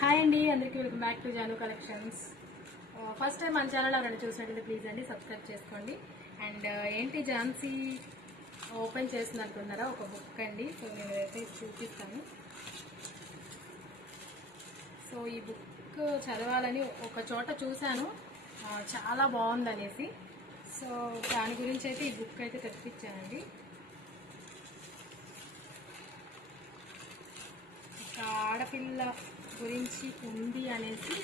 Hi అండి అందరికీ welcome back to Janu collections. Uh, first time మన ఛానల్ ఎవరైనా చూసినట్లయితే ప్లీజ్ అండి సబ్స్క్రైబ్ చేసుకోండి. అండ్ uh, ఏంటి ఝాన్సీ ఓపెన్ చేస్తుంది ఒక బుక్ అండి. సో నేను అయితే చూపిస్తాను. సో ఈ బుక్ చదవాలని ఒక చోట చూశాను. Uh, చాలా బాగుందనేసి. సో దాని గురించి అయితే ఈ బుక్ అయితే తెప్పించానండి. ఆడపిల్ల గురించి ఉంది అనేసి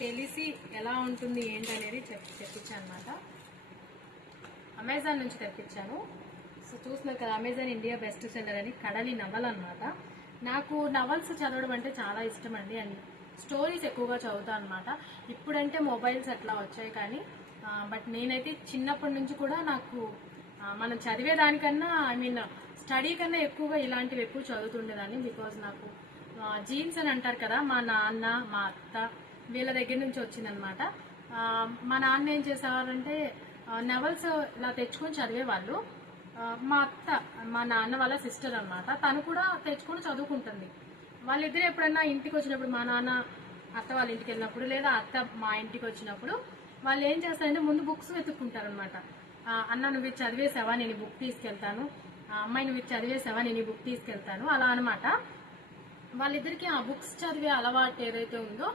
తెలిసి ఎలా ఉంటుంది ఏంటి అనేది చెప్ తెప్పించాను అనమాట అమెజాన్ నుంచి తెప్పించాను. సో చూస్తున్నారు కదా అమెజాన్ ఇండియా బెస్ట్ సెల్లర్ అని కడలి నవల్ అనమాట నాకు నవల్స్ చదవడం అంటే చాలా ఇష్టం అండి. అండ్ స్టోరీస్ ఎక్కువగా చదువుతాను అనమాట ఇప్పుడంటే మొబైల్స్ అట్లా వచ్చాయి కానీ బట్ నేనైతే చిన్నప్పటి నుంచి కూడా నాకు మనం చదివేదానికన్నా ఐ మీన్ స్టడీ కన్నా ఎక్కువగా ఇలాంటివి ఎక్కువ చదువుతుండేదాన్ని బికాజ్ నాకు జీన్స్ అని అంటారు కదా మా నాన్న మా అత్త వీళ్ళ దగ్గర నుంచి వచ్చిందనమాట. మా నాన్న ఏం చేసేవారంటే నవల్స్ ఇలా తెచ్చుకొని చదివేవాళ్ళు. మా అత్త మా నాన్న వాళ్ళ సిస్టర్ అన్నమాట తను కూడా తెచ్చుకొని చదువుకుంటుంది. వాళ్ళిద్దరు ఎప్పుడన్నా ఇంటికి వచ్చినప్పుడు మా నాన్న అత్త వాళ్ళ ఇంటికి వెళ్ళినప్పుడు లేదా అత్త మా ఇంటికి వచ్చినప్పుడు వాళ్ళు ఏం చేస్తారంటే ముందు బుక్స్ వెతుక్కుంటారనమాట. అన్న నువ్వు ఇది చదివేసావా? నేను ఈ బుక్ తీసుకెళ్తాను. అమ్మాయి నువ్వు ఇది చదివేసావా? నేను ఈ బుక్ తీసుకెళ్తాను. అలా అనమాట. వాళ్ళిద్దరికి ఆ బుక్స్ చదివే అలవాటు ఏదైతే ఉందో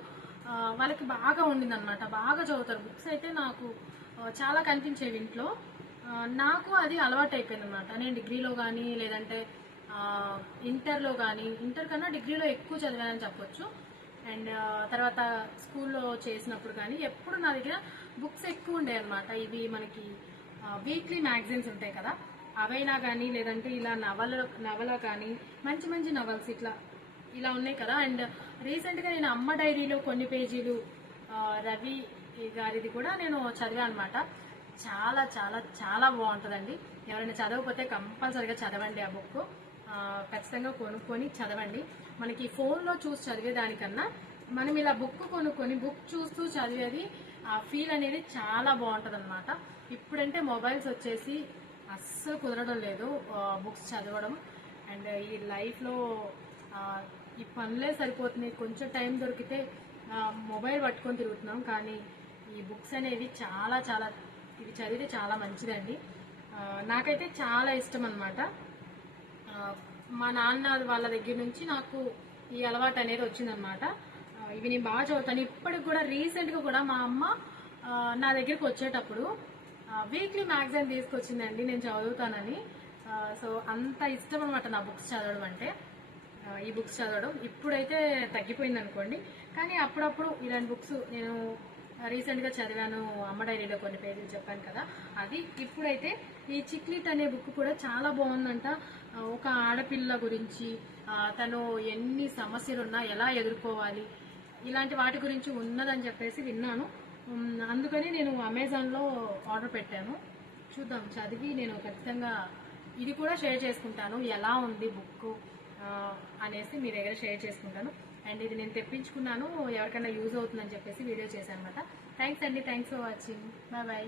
వాళ్ళకి బాగా ఉండిందనమాట బాగా చదువుతారు. బుక్స్ అయితే నాకు చాలా కనిపించేవి ఇంట్లో. నాకు అది అలవాటు అయిపోయింది అనమాట నేను డిగ్రీలో కానీ లేదంటే ఇంటర్లో కానీ ఇంటర్ కన్నా డిగ్రీలో ఎక్కువ చదివానని చెప్పొచ్చు. అండ్ తర్వాత స్కూల్లో చేసినప్పుడు కానీ ఎప్పుడు నా దగ్గర బుక్స్ ఎక్కువ ఉండే అనమాట ఇవి మనకి వీక్లీ మ్యాగజైన్స్ ఉంటాయి కదా. అవైనా కానీ లేదంటే ఇలా నవల నవల కానీ మంచి మంచి నవల్స్ ఇట్లా ఇలా ఉన్నాయి కదా. అండ్ రీసెంట్గా నేను అమ్మ డైరీలో కొన్ని పేజీలు రవి గారిది కూడా నేను చదివాను అనమాట చాలా చాలా చాలా బాగుంటుందండి. ఎవరైనా చదవకపోతే కంపల్సరిగా చదవండి ఆ బుక్ ఖచ్చితంగా కొనుక్కొని చదవండి. మనకి ఫోన్లో చూసి చదివేదానికన్నా మనం ఇలా బుక్ కొనుక్కొని బుక్ చూస్తూ చదివేది ఆ ఫీల్ అనేది చాలా బాగుంటుంది అనమాట ఇప్పుడంటే మొబైల్స్ వచ్చేసి అస్సలు కుదరడం లేదు బుక్స్ చదవడం. అండ్ ఈ లైఫ్లో ఈ పనులే సరిపోతున్నాయి. కొంచెం టైం దొరికితే మొబైల్ పట్టుకొని తిరుగుతున్నాం. కానీ ఈ బుక్స్ అనేవి చాలా చాలా ఇవి చదివితే చాలా మంచిదండి. నాకైతే చాలా ఇష్టం అనమాట మా నాన్న వాళ్ళ దగ్గర నుంచి నాకు ఈ అలవాటు అనేది వచ్చిందనమాట ఇవి నేను బాగా చదువుతాను. ఇప్పటికి కూడా రీసెంట్గా కూడా మా అమ్మ నా దగ్గరికి వచ్చేటప్పుడు వీక్లీ మ్యాగజైన్ తీసుకొచ్చిందండి. నేను చదువుతానని. సో అంత ఇష్టం అనమాట నా బుక్స్ చదవడం అంటే. ఈ బుక్స్ చదవడం ఇప్పుడైతే తగ్గిపోయింది అనుకోండి కానీ అప్పుడప్పుడు ఇలాంటి బుక్స్ నేను రీసెంట్గా చదివాను అమ్మ డైరీలో కొన్ని పేజీలు చెప్పాను కదా అది ఇప్పుడైతే ఈ చిక్లిట్ అనే బుక్ కూడా చాలా బాగుందంట. ఒక ఆడపిల్ల గురించి తను ఎన్ని సమస్యలున్నా ఎలా ఎదుర్కోవాలి ఇలాంటి వాటి గురించి ఉన్నదని చెప్పేసి విన్నాను. అందుకని నేను అమెజాన్లో ఆర్డర్ పెట్టాను. చూద్దాం చదివి నేను ఖచ్చితంగా ఇది కూడా షేర్ చేసుకుంటాను. ఎలా ఉంది బుక్ అనేసి మీ దగ్గర షేర్ చేసుకుంటాను. అండ్ ఇది నేను తెప్పించుకున్నాను ఎవరికైనా యూజ్ అవుతుందని చెప్పేసి వీడియో చేశాను అనమాట థ్యాంక్స్ అండి thanks for watching. Bye bye.